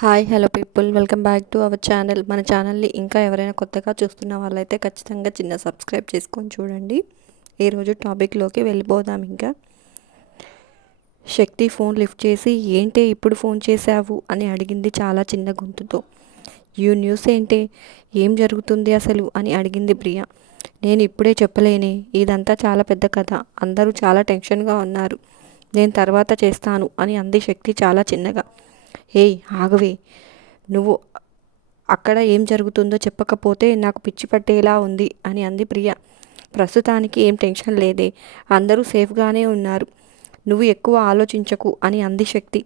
Hi hello people, welcome back to our channel. మన ఛానల్ని ఇంకా ఎవరైనా కొత్తగా చూస్తున్న వాళ్ళైతే ఖచ్చితంగా చిన్న సబ్స్క్రైబ్ చేసుకొని చూడండి. ఈరోజు టాపిక్లోకి వెళ్ళిపోదాం. ఇంకా శక్తి ఫోన్ లిఫ్ట్ చేసి, ఏంటి ఇప్పుడు ఫోన్ చేశావు అని అడిగింది చాలా చిన్న గొంతుతో. న్యూస్ ఏంటి, ఏం జరుగుతుంది అసలు అని అడిగింది ప్రియ. నేను ఇప్పుడే చెప్పలేనే, ఇదంతా చాలా పెద్ద కథ, అందరూ చాలా టెన్షన్గా ఉన్నారు, నేను తర్వాత చేస్తాను అని అంది శక్తి చాలా చిన్నగా. ఏయ్ ఆగవే, నువ్వు అక్కడ ఏం జరుగుతుందో చెప్పకపోతే నాకు పిచ్చి పట్టేలా ఉంది అని అంది ప్రియ. ప్రస్తుతానికి ఏం టెన్షన్ లేదే, అందరూ సేఫ్గానే ఉన్నారు, నువ్వు ఎక్కువ ఆలోచించకు అని అంది శక్తి.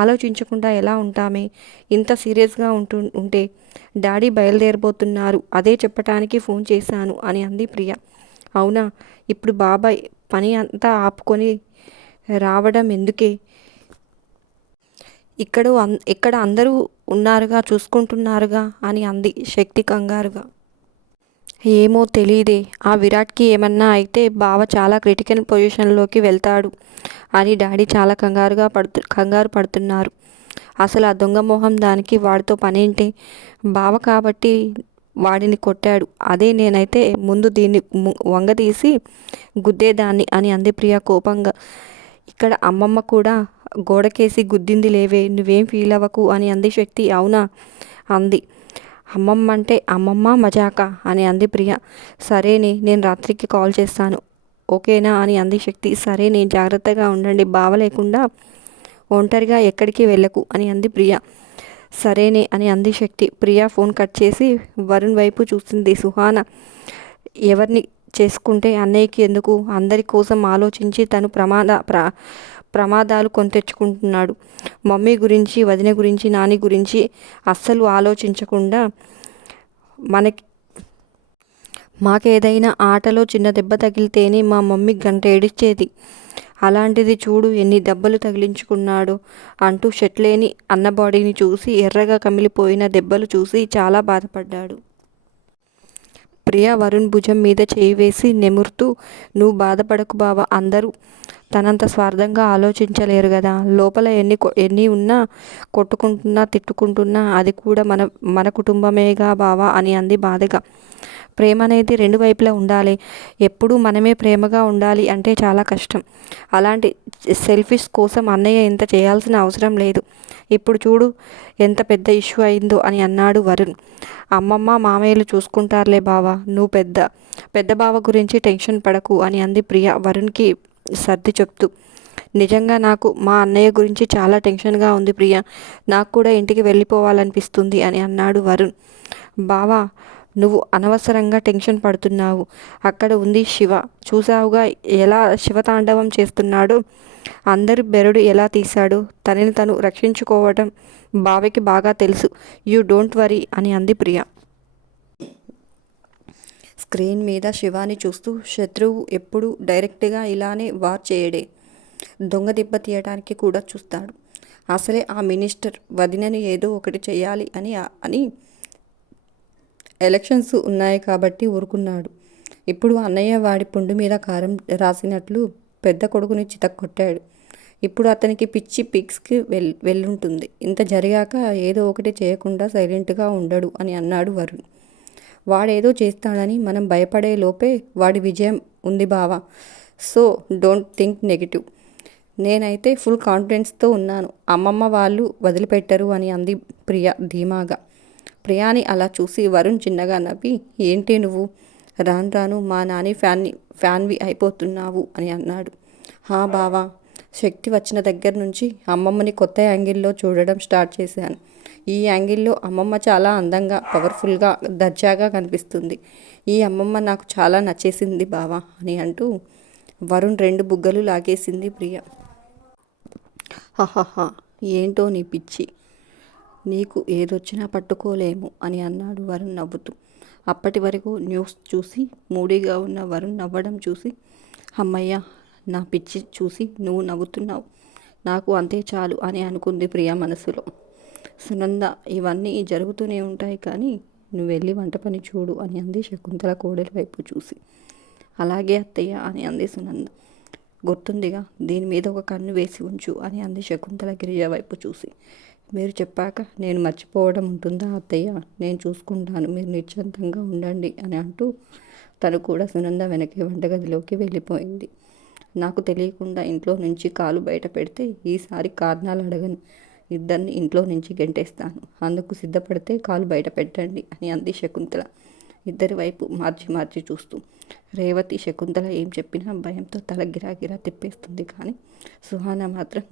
ఆలోచించకుండా ఎలా ఉంటామే, ఇంత సీరియస్గా ఉంటే డాడీ బయలుదేరబోతున్నారు, అదే చెప్పటానికి ఫోన్ చేశాను అని అంది ప్రియ. అవునా, ఇప్పుడు బాబాయ్ పని అంతా ఆపుకొని రావడం ఎందుకే, ఇక్కడ అందరూ ఉన్నారుగా, చూసుకుంటున్నారుగా అని అంది శక్తి కంగారుగా. ఏమో తెలీదే, ఆ విరాట్కి ఏమన్నా అయితే బావ చాలా క్రిటికల్ పొజిషన్లోకి వెళ్తాడు అని డాడీ చాలా కంగారు పడుతున్నారు. అసలు ఆ దొంగ మొహం దానికి వాడితో పనేంటి, బావ కాబట్టి వాడిని కొట్టాడు, అదే నేనైతే ముందు దీన్ని వంగదీసి గుద్దేదాన్ని అని అంది ప్రియ కోపంగా. ఇక్కడ అమ్మమ్మ కూడా గోడకేసి గుద్దింది లేవే, నువ్వేం ఫీల్ అవ్వకు అని అంది శక్తి. అవునా అంది. అమ్మమ్మ అంటే అమ్మమ్మ మజాకా అని అంది ప్రియ. సరేనే, నేను రాత్రికి కాల్ చేస్తాను, ఓకేనా అని అంది శక్తి. సరే, నేను జాగ్రత్తగా ఉండండి, బావ లేకుండా ఒంటరిగా ఎక్కడికి వెళ్ళకు అని అంది ప్రియ. సరేనే అని అంది శక్తి. ప్రియ ఫోన్ కట్ చేసి వరుణ్ వైపు చూసింది. సుహాన ఎవరిని చేసుకుంటే అన్నయ్యకి ఎందుకు, అందరి కోసం ఆలోచించి తను ప్రమాదాలు కొని తెచ్చుకుంటున్నాడు. మమ్మీ గురించి, వదిన గురించి, నాని గురించి అస్సలు ఆలోచించకుండా మాకేదైనా ఆటలో చిన్న దెబ్బ తగిలితేనే మా మమ్మీ గంట ఏడిచేది, అలాంటిది చూడు ఎన్ని దెబ్బలు తగిలించుకున్నాడు అంటూ షట్లేని అన్న బాడీని చూసి, ఎర్రగా కమిలిపోయిన దెబ్బలు చూసి చాలా బాధపడ్డాడు. ప్రియ వరుణ్ భుజం మీద చేయి వేసి నెమురుతూ, నువ్వు బాధపడకు బావ, అందరూ తనంత స్వార్థంగా ఆలోచించలేరు కదా, లోపల ఎన్ని ఉన్నా, కొట్టుకుంటున్నా తిట్టుకుంటున్నా అది కూడా మన కుటుంబమేగా బావా అని అంది బాధగా. ప్రేమ అనేది రెండు వైపులా ఉండాలి, ఎప్పుడూ మనమే ప్రేమగా ఉండాలి అంటే చాలా కష్టం. అలాంటి సెల్ఫిష్ కోసం అన్నయ్య ఇంత చేయాల్సిన అవసరం లేదు, ఇప్పుడు చూడు ఎంత పెద్ద ఇష్యూ అయిందో అని అన్నాడు వరుణ్. అమ్మమ్మ మామయ్యలు చూసుకుంటారులే బావా, నువ్వు పెద్ద బావ గురించి టెన్షన్ పడకు అని అంది ప్రియ వరుణ్కి సర్ది చెప్తూ. నిజంగా నాకు మా అన్నయ్య గురించి చాలా టెన్షన్గా ఉంది ప్రియ, నాకు కూడా ఇంటికి వెళ్ళిపోవాలనిపిస్తుంది అని అన్నాడు వరుణ్. బావా, నువ్వు అనవసరంగా టెన్షన్ పడుతున్నావు, అక్కడ ఉంది శివ, చూసావుగా ఎలా శివతాండవం చేస్తున్నాడో, అందరూ బెరడు ఎలా తీశాడో, తనని తను రక్షించుకోవడం బావకి బాగా తెలుసు, యూ డోంట్ వరీ అని అంది ప్రియ. స్క్రీన్ మీద శివాని చూస్తూ, శత్రువు ఎప్పుడు డైరెక్ట్గా ఇలానే వార్ చేయడే, దొంగ దెబ్బ తీయడానికి కూడా చూస్తాడు, అసలే ఆ మినిస్టర్ వదినని ఏదో ఒకటి చేయాలి అని ఎలక్షన్స్ ఉన్నాయి కాబట్టి ఊరుకున్నాడు, ఇప్పుడు అన్నయ్య వాడి పుండు మీద కారం రాసినట్లు పెద్ద కొడుకుని చితక్కొట్టాడు, ఇప్పుడు అతనికి పిచ్చి పిక్స్కి వెళ్ళుంటుంది, ఇంత జరిగాక ఏదో ఒకటి చేయకుండా సైలెంట్గా ఉండడు అని అన్నాడు వరుణ్. వాడేదో చేస్తాడని మనం భయపడే లోపే వాడి విజయం ఉంది బావా, సో డోంట్ థింక్ నెగిటివ్, నేనైతే ఫుల్ కాన్ఫిడెన్స్తో ఉన్నాను, అమ్మమ్మ వాళ్ళు వదిలిపెట్టరు అని అంది ప్రియ ధీమాగా. ప్రియాని అలా చూసి వరుణ్ చిన్నగా నవ్వి, ఏంటి నువ్వు రాను రాను మా నాని ఫ్యాన్వి అయిపోతున్నావు అని అన్నాడు. హా బావా, శక్తి వచ్చిన దగ్గర నుంచి అమ్మమ్మని కొత్త యాంగిల్లో చూడడం స్టార్ట్ చేశాను, ఈ యాంగిల్లో అమ్మమ్మ చాలా అందంగా, పవర్ఫుల్గా, దర్జాగా కనిపిస్తుంది, ఈ అమ్మమ్మ నాకు చాలా నచ్చేసింది బావా అని అంటూ వరుణ్ రెండు బుగ్గలు లాగేసింది ప్రియ. హహహా, ఏంటో నీ పిచ్చి, నీకు ఏదొచ్చినా పట్టుకోలేము అని అన్నాడు వరుణ్ నవ్వుతూ. అప్పటి వరకు న్యూస్ చూసి మూడీగా ఉన్న వరుణ్ నవ్వడం చూసి, అమ్మయ్య, నా పిచ్చి చూసి నువ్వు నవ్వుతున్నావు, నాకు అంతే చాలు అని అనుకుంది ప్రియ మనసులో. సునంద, ఇవన్నీ జరుగుతూనే ఉంటాయి కానీ నువ్వు వెళ్ళి వంట పని చూడు అని అంది శకుంతల కోడలి వైపు చూసి. అలాగే అత్తయ్య అని అంది సునంద. గుర్తుందిగా, దీని మీద ఒక కన్ను వేసి ఉంచు అని అంది శకుంతల గిరిజ వైపు చూసి. మీరు చెప్పాక నేను మర్చిపోవడం ఉంటుందా అత్తయ్య? నేను చూసుకుంటాను, మీరు నిశ్చింతంగా ఉండండి అని అంటూ తను కూడా సునంద వెనకే వంటగదిలోకి వెళ్ళిపోయింది. నాకు తెలియకుండా ఇంట్లో నుంచి కాలు బయట పెడితే ఈసారి కారణాలు అడగను, ఇద్దరిని ఇంట్లో నుంచి గెంటేస్తాను. అందుకు సిద్ధపడితే కాలు బయట పెట్టండి అని అంది శకుంతల ఇద్దరి వైపు మార్చి మార్చి చూస్తూ. రేవతి శకుంతల ఏం చెప్పినా భయంతో తల గిరాగిరా తిప్పేస్తుంది. కానీ సుహాన మాత్రం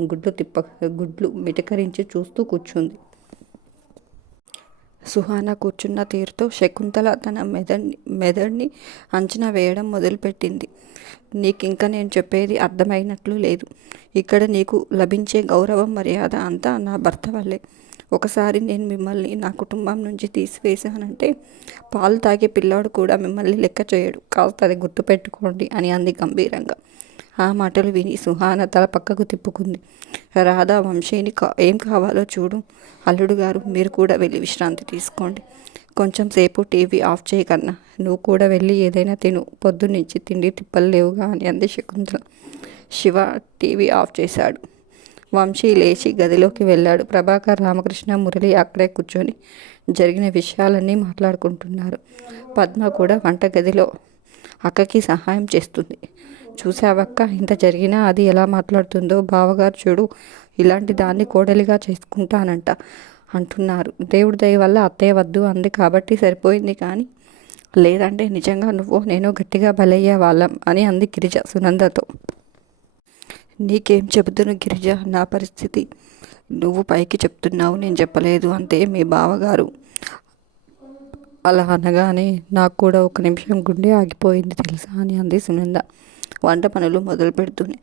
గుడ్లు మిటకరించి చూస్తూ కూర్చుంది. సుహాన కూర్చున్న తీరుతో శకుంతల తన మెదడిని అంచనా వేయడం మొదలుపెట్టింది. నీకింక నేను చెప్పేది అర్థమైనట్లు లేదు. ఇక్కడ నీకు లభించే గౌరవం మర్యాద అంతా నా భర్త వల్లే. ఒకసారి నేను మిమ్మల్ని నా కుటుంబం నుంచి తీసివేశానంటే పాలు తాగే పిల్లాడు కూడా మిమ్మల్ని లెక్క చేయడు. కాస్త అది గుర్తుపెట్టుకోండి అని అంది గంభీరంగా. ఆ మాటలు విని సుహాన తల పక్కకు తిప్పుకుంది. రాధా, వంశీని ఏం కావాలో చూడు. అల్లుడు గారు, మీరు కూడా వెళ్ళి విశ్రాంతి తీసుకోండి. కొంచెం సేపు టీవీ ఆఫ్ చేయకన్నా, నువ్వు కూడా వెళ్ళి ఏదైనా తిను. పొద్దున్నుంచి తిండి తిప్పలు లేవుగా అని అంది శకుంతల. శివ టీవీ ఆఫ్ చేశాడు. వంశీ లేచి గదిలోకి వెళ్ళాడు. ప్రభాకర్, రామకృష్ణ, మురళి అక్కడే కూర్చొని జరిగిన విషయాలన్నీ మాట్లాడుకుంటున్నారు. పద్మ కూడా వంటగదిలో అక్కకి సహాయం చేస్తుంది. చూసావక్క, ఇంత జరిగినా అది ఎలా మాట్లాడుతుందో. బావగారు చూడు, ఇలాంటి దాన్ని కోడలిగా చేసుకుంటానంట అంటున్నారు. దేవుడి దయ వల్ల అత్తయ్య వద్దు అంది కాబట్టి సరిపోయింది. కానీ లేదంటే నిజంగా నువ్వు నేను గట్టిగా బలయ్యే వాళ్ళం అని అంది గిరిజ సునందతో. నీకేం చెబుతును గిరిజ, నా పరిస్థితి నువ్వు పైకి చెప్తున్నావు, నేను చెప్పలేదు అంతే మీ బావగారు అలా అనగానే నాకు కూడా ఒక నిమిషం గుండె ఆగిపోయింది తెలుసా అని అంది సునంద వంట పనులు మొదలు పెడుతూనే.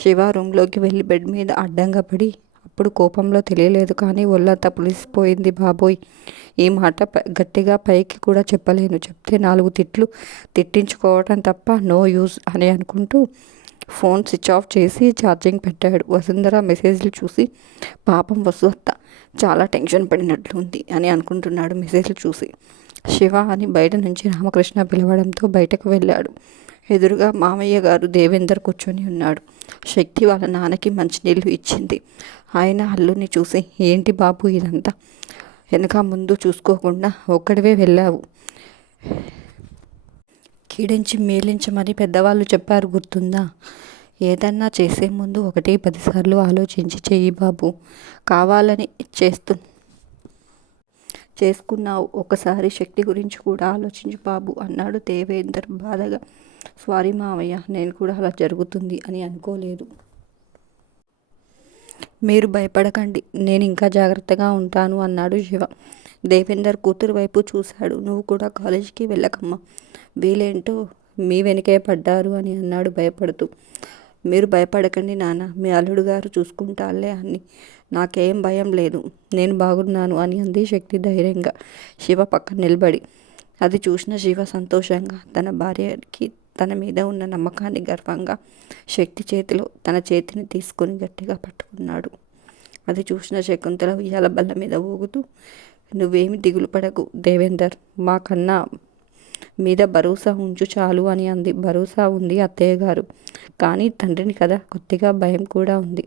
శివ రూమ్లోకి వెళ్ళి బెడ్ మీద అడ్డంగా పడి, అప్పుడు కోపంలో తెలియలేదు కానీ ఒళ్ళంతా పులిసిపోయింది. బాబోయ్, ఈ మాట గట్టిగా పైకి కూడా చెప్పలేను. చెప్తే 4 తిట్లు తిట్టించుకోవటం తప్ప నో యూజ్ అని అనుకుంటూ ఫోన్ స్విచ్ ఆఫ్ చేసి ఛార్జింగ్ పెట్టాడు. వసుంధర మెసేజ్లు చూసి పాపం వసు అత్త చాలా టెన్షన్ పడినట్లు ఉంది అని అనుకుంటున్నాడు మెసేజ్లు చూసి. శివ అని బయట నుంచి రామకృష్ణ పిలవడంతో బయటకు వెళ్ళాడు. ఎదురుగా మామయ్య గారు దేవేందర్ కూర్చొని ఉన్నాడు. శక్తి వాళ్ళ నాన్నకి మంచినీళ్ళు ఇచ్చింది. ఆయన అల్లుని చూసి, ఏంటి బాబు ఇదంతా, వెనక ముందు చూసుకోకుండా ఒక్కడివే వెళ్ళావు. కీడించి మేలించమని పెద్దవాళ్ళు చెప్పారు, గుర్తుందా? ఏదన్నా చేసే ముందు 1-10 సార్లు ఆలోచించి చెయ్యి బాబు. కావాలని చేసుకున్నావు. ఒకసారి శక్తి గురించి కూడా ఆలోచించు బాబు అన్నాడు దేవేందర్ బాధగా. సారీ మావయ్య, నేను కూడా అలా జరుగుతుంది అని అనుకోలేదు. మీరు భయపడకండి, నేను ఇంకా జాగ్రత్తగా ఉంటాను అన్నాడు శివ. దేవేందర్ కూతురు వైపు చూశాడు. నువ్వు కూడా కాలేజీకి వెళ్ళకమ్మా, వీలేంటో మీ వెనకే పడ్డారు అని అన్నాడు భయపడుతూ. మీరు భయపడకండి నాన్న, మీ అల్లుడు గారు చూసుకుంటాలే అని. నాకేం భయం లేదు, నేను బాగున్నాను అని అంది శక్తి ధైర్యంగా శివ పక్కన నిలబడి. అది చూసిన శివ సంతోషంగా తన భార్యకి తన మీద ఉన్న నమ్మకాన్ని గర్వంగా శక్తి చేతిలో తన చేతిని తీసుకొని గట్టిగా పట్టుకున్నాడు. అది చూసిన శకుంతల ఉయ్యాల బల్ల మీద ఊగుతూ, నువ్వేమి దిగులు పడకు దేవేందర్, మాకన్నా మీద భరోసా ఉంచు చాలు అని అంది. భరోసా ఉంది అత్తయ్య గారు, కానీ తండ్రిని కదా, కొద్దిగా భయం కూడా ఉంది.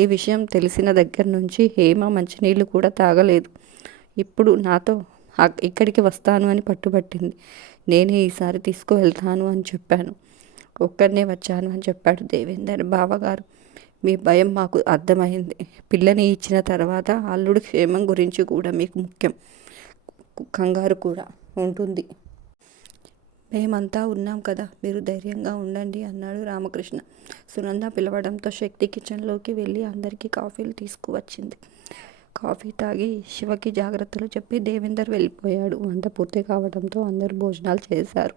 ఈ విషయం తెలిసిన దగ్గర నుంచి హేమ మంచినీళ్ళు కూడా తాగలేదు. ఇప్పుడు నాతో ఇక్కడికి వస్తాను అని పట్టుబట్టింది. నేనే ఈసారి తీసుకువెళ్తాను అని చెప్పాను. ఒక్కరినే వచ్చాను అని చెప్పాడు దేవేందర్. బావగారు, మీ భయం మాకు అర్థమైంది. పిల్లని ఇచ్చిన తర్వాత అల్లుడి క్షేమం గురించి కూడా మీకు ముఖ్యం కంగారు కూడా ఉంటుంది. మేమంతా ఉన్నాం కదా, మీరు ధైర్యంగా ఉండండి అన్నాడు రామకృష్ణ. సునంద పిలవడంతో శక్తి కిచెన్లోకి వెళ్ళి అందరికీ కాఫీలు తీసుకువచ్చింది. కాఫీ తాగి శివకి జాగ్రత్తలు చెప్పి దేవేందర్ వెళ్ళిపోయాడు. వంట పూర్తి కావడంతో అందరూ భోజనాలు చేశారు.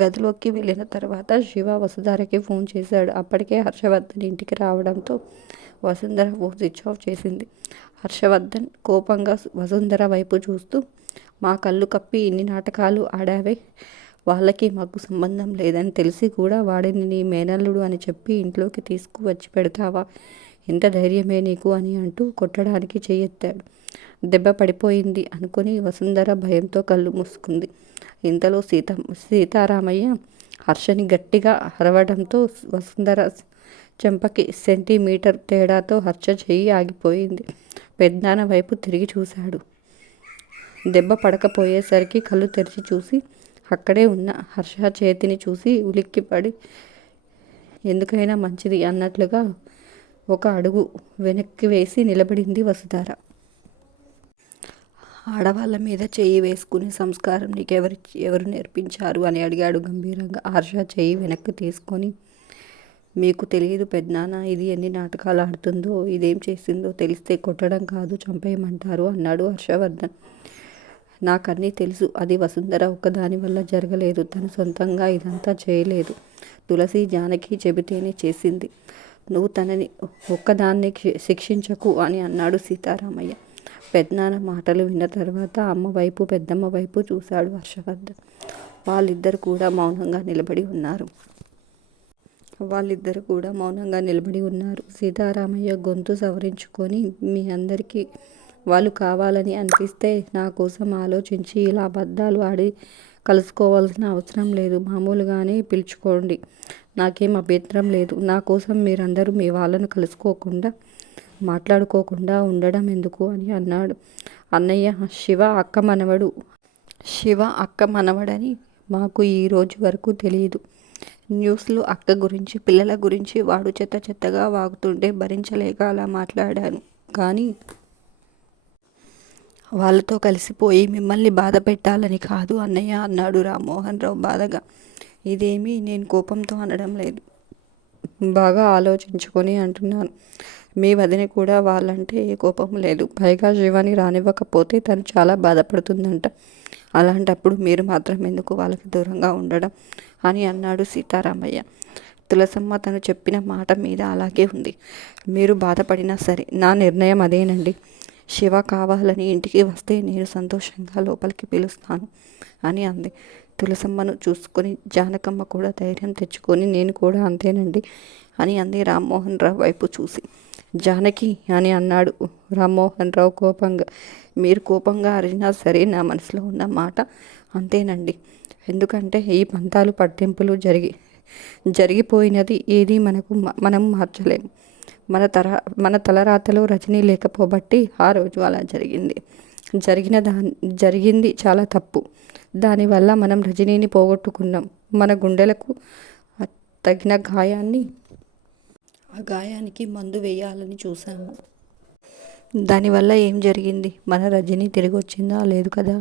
గదిలోకి వెళ్ళిన తర్వాత శివ వసుంధరకి ఫోన్ చేశాడు. అప్పటికే హర్షవర్ధన్ ఇంటికి రావడంతో వసుంధర ఫోన్ స్విచ్ ఆఫ్ చేసింది. హర్షవర్ధన్ కోపంగా వసుంధర వైపు చూస్తూ, మా కళ్ళు కప్పి ఇన్ని నాటకాలు ఆడావే, వాళ్ళకి మాకు సంబంధం లేదని తెలిసి కూడా వాడిని నీ మేనల్లుడు అని చెప్పి ఇంట్లోకి తీసుకువచ్చి పెడతావా? ఎంత ధైర్యమే నీకు అని అంటూ కొట్టడానికి చెయ్యెత్తాడు. దెబ్బ పడిపోయింది అనుకుని వసుంధర భయంతో కళ్ళు మూసుకుంది. ఇంతలో సీతారామయ్య హర్షని గట్టిగా అరవడంతో వసుంధర చెంపకి సెంటీమీటర్ తేడాతో హర్ష చెయ్యి ఆగిపోయింది. పెద్దనాన్న వైపు తిరిగి చూశాడు. దెబ్బ పడకపోయేసరికి కళ్ళు తెరిచి చూసి అక్కడే ఉన్న హర్ష చేతిని చూసి ఉలిక్కిపడి ఎందుకైనా మంచిది అన్నట్లుగా ఒక అడుగు వెనక్కి వేసి నిలబడింది వసుధార. ఆడవాళ్ళ మీద చెయ్యి వేసుకునే సంస్కారం ఎవరు నేర్పించారు అని అడిగాడు గంభీరంగా. హర్ష చెయ్యి వెనక్కి తీసుకొని మీకు తెలియదు పెద్దనాన్న, ఇది ఎన్ని నాటకాలు ఆడుతుందో, ఇదేం చేసిందో తెలిస్తే కొట్టడం కాదు చంపేయమంటారు అన్నాడు హర్షవర్ధన్. నాకన్నీ తెలుసు. అది వసుంధర ఒక్కదాని వల్ల జరగలేదు. తను సొంతంగా ఇదంతా చేయలేదు. తులసి జానకి చెబితేనే చేసింది. నువ్వు తనని ఒక్కదాన్ని శిక్షించకు అని అన్నాడు సీతారామయ్య. పెద్దనాన్న మాటలు విన్న తర్వాత అమ్మ వైపు పెద్దమ్మ వైపు చూశాడు హర్షవర్ధన్. వాళ్ళిద్దరు కూడా మౌనంగా నిలబడి ఉన్నారు. సీతారామయ్య గొంతు సవరించుకొని మీ అందరికీ వాళ్ళు కావాలని అనిపిస్తే నా కోసం ఆలోచించి ఇలా అబద్ధాలు ఆడి కలుసుకోవాల్సిన అవసరం లేదు. మామూలుగానే పిలుచుకోండి. నాకేం అభ్యంతరం లేదు. నా కోసం మీరందరూ మీ వాళ్ళను కలుసుకోకుండా మాట్లాడుకోకుండా ఉండడం ఎందుకు అని అన్నాడు. అన్నయ్య శివ అక్క మనవడని మాకు ఈ రోజు వరకు తెలియదు. న్యూస్లో అక్క గురించి పిల్లల గురించి వాడు చెత్తగా వాగుతుంటే భరించలేక అలా మాట్లాడాను. కానీ వాళ్ళతో కలిసిపోయి మిమ్మల్ని బాధ పెట్టాలని కాదు అన్నయ్య అన్నాడు రామ్మోహన్ రావు బాధగా. ఇదేమీ నేను కోపంతో అనడం లేదు. బాగా ఆలోచించుకొని అంటున్నాను. మీ వదిన కూడా వాళ్ళంటే ఏ కోపం లేదు. పైగా శివాని రానివ్వకపోతే తను చాలా బాధపడుతుందంట. అలాంటప్పుడు మీరు మాత్రం ఎందుకు వాళ్ళకి దూరంగా ఉండడం అని అన్నాడు సీతారామయ్య. తులసమ్మ తను చెప్పిన మాట మీద అలాగే ఉంది. మీరు బాధపడినా సరే నా నిర్ణయం అదేనండి. శివ కావాలని ఇంటికి వస్తే నేను సంతోషంగా లోపలికి పిలుస్తాను అని అంది. తులసమ్మను చూసుకొని జానకమ్మ కూడా ధైర్యం తెచ్చుకొని నేను కూడా అంతేనండి అని అంది రామ్మోహన్ రావు వైపు చూసి. జానకి అని అన్నాడు రామ్మోహన్ రావు కోపంగా. మీరు కోపంగా అరిచినా సరే నా మనసులో ఉన్న మాట అంతేనండి. ఎందుకంటే ఈ పంతాలు పట్టింపులు జరిగిపోయినది ఏది మనం మార్చలేము. మన తలరాతలో రజనీ లేకపోబట్టి ఆ రోజు అలా జరిగింది చాలా తప్పు. దానివల్ల మనం రజనీని పోగొట్టుకున్నాం. మన గుండెలకు తగిన ఆ గాయానికి మందు వేయాలని చూసాము. దానివల్ల ఏం జరిగింది? మన రజనీ తిరిగి వచ్చిందా? లేదు కదా.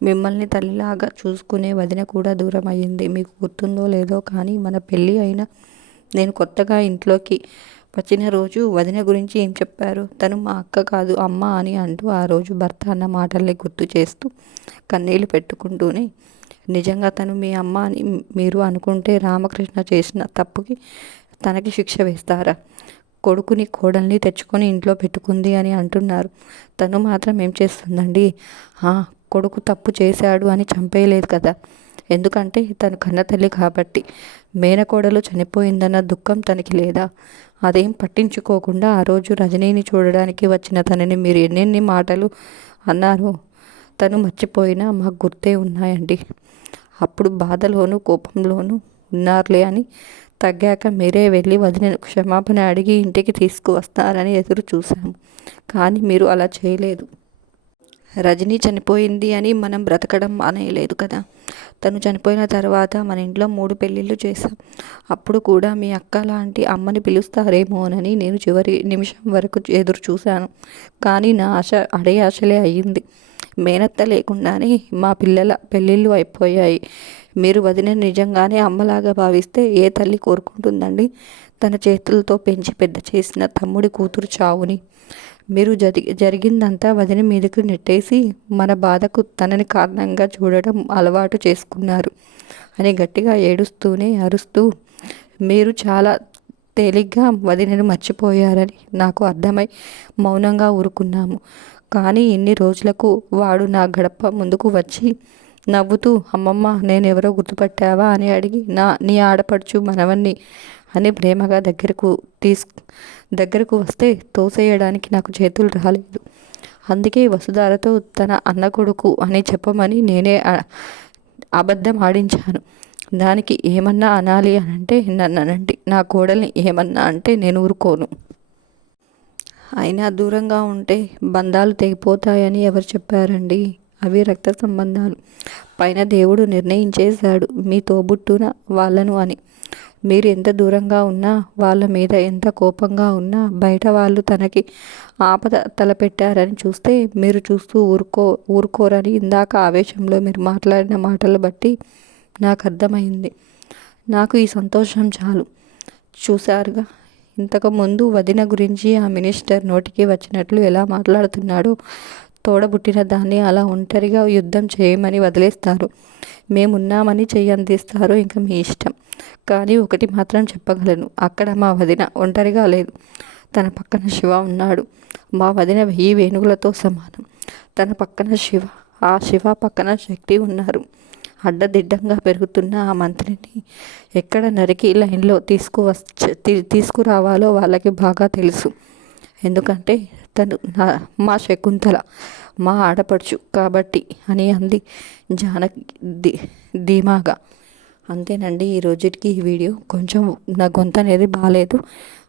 మిమ్మల్ని తల్లిలాగా చూసుకునే వదిన కూడా దూరం అయ్యింది. మీకు గుర్తుందో లేదో కానీ మన పెళ్ళి అయినా నేను కొత్తగా ఇంట్లోకి వచ్చిన రోజు వదిన గురించి ఏం చెప్పారు? తను మా అక్క కాదు అమ్మ అని అంటూ ఆ రోజు భర్త అన్న మాటల్ని గుర్తు చేస్తూ కన్నీళ్లు పెట్టుకుంటూనే, నిజంగా తను మీ అమ్మ అని మీరు అనుకుంటే రామకృష్ణ చేసిన తప్పుకి తనకి శిక్ష వేస్తారా? కొడుకుని కోడల్ని తెచ్చుకొని ఇంట్లో పెట్టుకుంది అని అంటున్నారు. తను మాత్రం ఏం చేస్తుందండి? కొడుకు తప్పు చేశాడు అని చంపేయలేదు కదా. ఎందుకంటే తను కన్న తల్లి కాబట్టి. మేనకోడలు చనిపోయిందన్న దుఃఖం తనకి లేదా? అదేం పట్టించుకోకుండా ఆ రోజు రజనీని చూడడానికి వచ్చిన తనని మీరు ఎన్నెన్ని మాటలు అన్నారో తను మర్చిపోయినా మాకు గుర్తే ఉన్నాయండి. అప్పుడు బాధలోనూ కోపంలోనూ ఉన్నారులే అని తగ్గాక మీరే వెళ్ళి వదిన క్షమాపణ అడిగి ఇంటికి తీసుకువస్తారని ఎదురు చూశాము. కానీ మీరు అలా చేయలేదు. రజనీ చనిపోయింది అని మనం బ్రతకడం మానేయలేదు కదా. తను చనిపోయిన తర్వాత మన ఇంట్లో 3 పెళ్ళిళ్ళు చేశాం. అప్పుడు కూడా మీ అక్క లాంటి అమ్మని పిలుస్తారేమోనని నేను చివరి నిమిషం వరకు ఎదురు చూశాను. కానీ నా ఆశ అడే ఆశలే అయ్యింది. మేనత్త లేకుండానే మా పిల్లల పెళ్ళిళ్ళు అయిపోయాయి. మీరు వదిన నిజంగానే అమ్మలాగా భావిస్తే ఏ తల్లి కోరుకుంటుందండి తన చేతులతో పెంచి పెద్ద చేసిన తమ్ముడి కూతురు చావుని? మీరు జరిగిందంతా వదిన మీదకు నెట్టేసి మన బాధకు తనని కారణంగా చూడడం అలవాటు చేసుకున్నారు అని గట్టిగా ఏడుస్తూనే అరుస్తూ మీరు చాలా తేలిగ్గా వదినను మర్చిపోయారని నాకు అర్థమై మౌనంగా ఊరుకున్నాము. కానీ ఇన్ని రోజులకు వాడు నా గడప ముందుకు వచ్చి నవ్వుతూ అమ్మమ్మ నేనెవరో గుర్తుపట్టావా అని అడిగి నీ ఆడపడుచు మనవన్ని అని ప్రేమగా దగ్గరకు వస్తే తోసేయడానికి నాకు చేతులు రాలేదు. అందుకే వసుధారతో తన అన్న కొడుకు అని చెప్పమని నేనే అబద్ధం ఆడించాను. దానికి ఏమన్నా అనాలి అని అంటే నన్ను అనండి, నా కోడల్ని ఏమన్నా అంటే నేను ఊరుకోను. అయినా దూరంగా ఉంటే బంధాలు తెగిపోతాయని ఎవరు చెప్పారండి? అవి రక్త సంబంధాలు. పైన దేవుడు నిర్ణయించేశాడు మీ తోబుట్టున వాళ్ళను అని. మీరు ఎంత దూరంగా ఉన్నా, వాళ్ళ మీద ఎంత కోపంగా ఉన్నా, బయట వాళ్ళు తనకి ఆపద తలపెట్టారని చూస్తే మీరు చూస్తూ ఊరుకోరని ఇందాక ఆవేశంలో మీరు మాట్లాడిన మాటలు బట్టి నాకు అర్థమైంది. నాకు ఈ సంతోషం చాలు. చూశారుగా, ఇంతకుముందు వదిన గురించి ఆ మినిస్టర్ నోటికి వచ్చినట్లు ఎలా మాట్లాడుతున్నాడో. తోడబుట్టిన దాన్ని అలా ఒంటరిగా యుద్ధం చేయమని వదిలేస్తారు, మేమున్నామని చెయ్యి అందిస్తారు. ఇంక మీ ఇష్టం. కానీ ఒకటి మాత్రం చెప్పగలను, అక్కడ మా వదిన ఒంటరిగా లేదు. తన పక్కన శివ ఉన్నాడు. మా వదిన 1000 వేణువులతో సమానం. తన పక్కన శివ, ఆ శివ పక్కన శక్తి ఉన్నారు. అడ్డదిడ్డంగా పెరుగుతున్న ఆ మంత్రిని ఎక్కడ నరికి లైన్లో తీసుకురావాలో వాళ్ళకి బాగా తెలుసు. ఎందుకంటే తను మా శకుంతల, మా ఆడపడుచు కాబట్టి అని అంది జానకి ధీమాగా. అంతేనండి, ఈ రోజుకి ఈ వీడియో. కొంచెం నా గొంతు అనేది బాగాలేదు,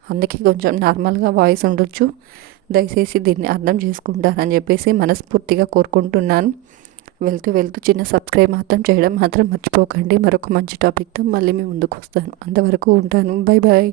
అందుకే కొంచెం నార్మల్గా వాయిస్ ఉండొచ్చు. దయచేసి దీన్ని అర్థం చేసుకుంటారని చెప్పేసి మనస్ఫూర్తిగా కోరుకుంటున్నాను. వెళ్తూ వెళ్తూ చిన్న సబ్స్క్రైబ్ మాత్రం చేయడం మాత్రం మర్చిపోకండి. మరొక మంచి టాపిక్తో మళ్ళీ మీ ముందుకు వస్తాను. అంతవరకు ఉంటాను. Bye bye.